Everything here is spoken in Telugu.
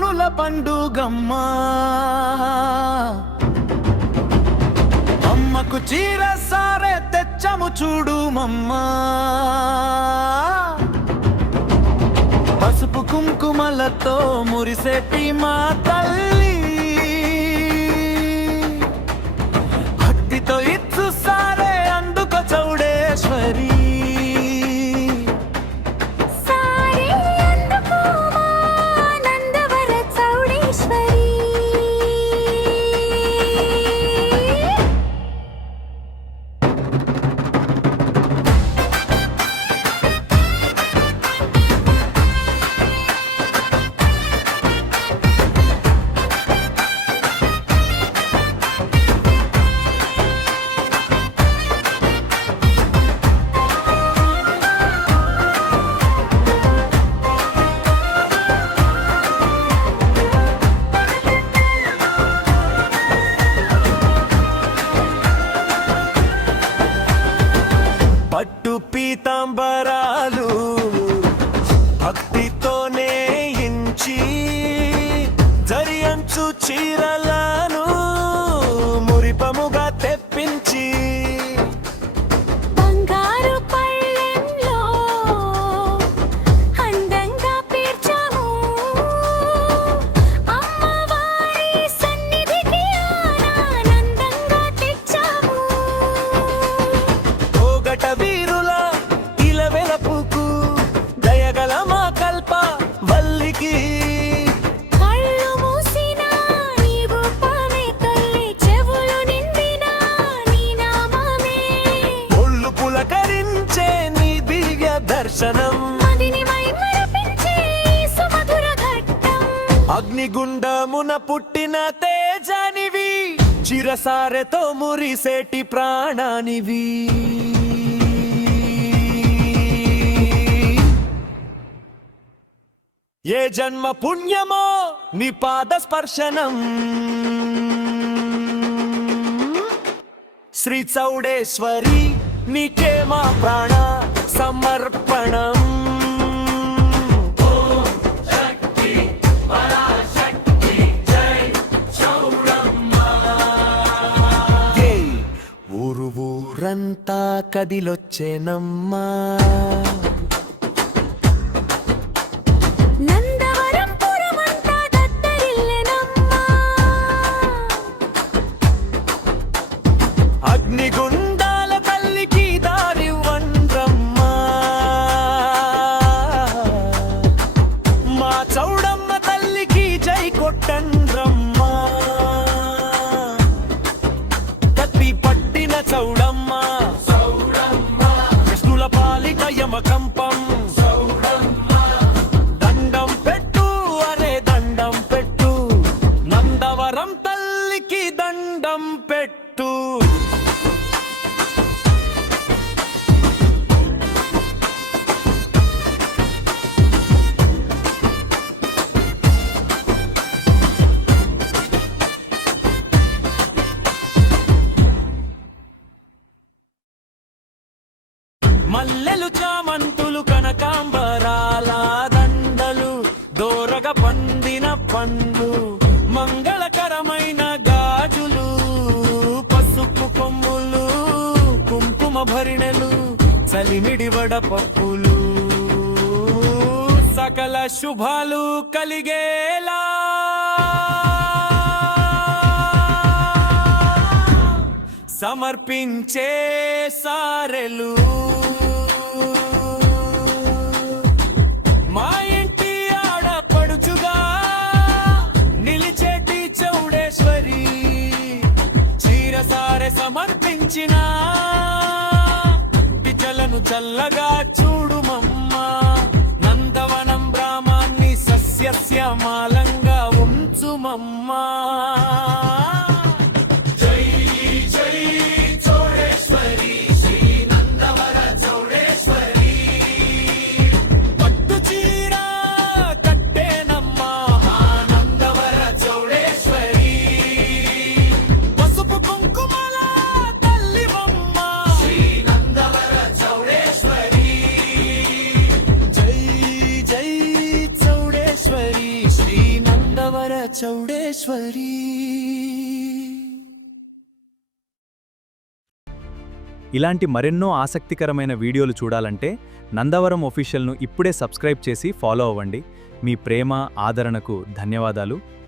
కన్నుల పండుగమ్మా. అమ్మకు చీర సారే తెచ్చము చూడు మమ్మా. పసుపు కుంకుమలతో మురిసేటి మా తల్లి, భక్తితో ఇచ్చు సారే అందుక చౌడేశ్వరి. పట్టు పీతాంబరాలు భక్తితోనే ఇంచి, జరియంచు చీరలను మురిపముగా తెప్పించి, బంగారు పళ్ళెంలో అందంగా పేర్చాము. అమ్మవారి సన్నిధికి ఆనందంగా తెచ్చాము. పోగట వీరుల ఇలవెలపుకు దయగల మా కల్ప వల్లికి, కళ్ళు మూసిన నీ రూపమే తల్లి, చెవులు నిండిన నీ నామమే, ఒళ్ళు పులకరించే నీ దివ్య దర్శనం, మదిని మైమరపించే సుమధుర ఘట్టం. అగ్నిగుండమున పుట్టిన తేజానివి, చిరసారెతో మురిసేటి ప్రాణానివి. ఏ జన్మ పుణ్యమో నీ పాద స్పర్శనం, శ్రీ చౌడేశ్వరి నీకే మా ప్రాణ సమర్పణం. ఊరు ఊరంతా కదిలొచ్చేనమ్మా. నందవరం పురమంతా దద్దరిల్లెనమ్మా. అగ్నిగుండాల తల్లికి దారివ్వండ్రమ్మా. మా చౌడమ్మ తల్లికి జై కొట్టండ్రమ్మా. కత్తి పట్టిన చౌడమ్మ, కృష్ణుల పాలిక యమకంపం, దండం పెట్టు అరే దండం పెట్టు, నందవరం తల్లికి దండం పెట్టు. మల్లెలు చామంతులు కనకాంబరాల దండలు, దోరగా పండిన పండ్లు, మంగళకరమైన గాజులు, పసుపు కొమ్ములు, కుంకుమ భరిణెలు, చలిమిడి వడపప్పులు, సకల శుభాలు కలిగేలా సమర్పించే సారెలు. మా ఇంటి ఆడపడుచుగా నిలిచేటి చౌడేశ్వరి, చీరసారె సమర్పించిన పిచలను చల్లగా చూడుమమ్మా. నందవనం గ్రామాన్ని సస్యశ్యామలంగా ఉంచుమమ్మా. శ్రీ నంద మహేశ్వరి. ఇలాంటి మరెన్నో ఆసక్తికరమైన వీడియోలు చూడాలంటే నందవరం ఒఫీషియల్ను ఇప్పుడే సబ్స్క్రైబ్ చేసి ఫాలో అవ్వండి. మీ ప్రేమ ఆదరణకు ధన్యవాదాలు.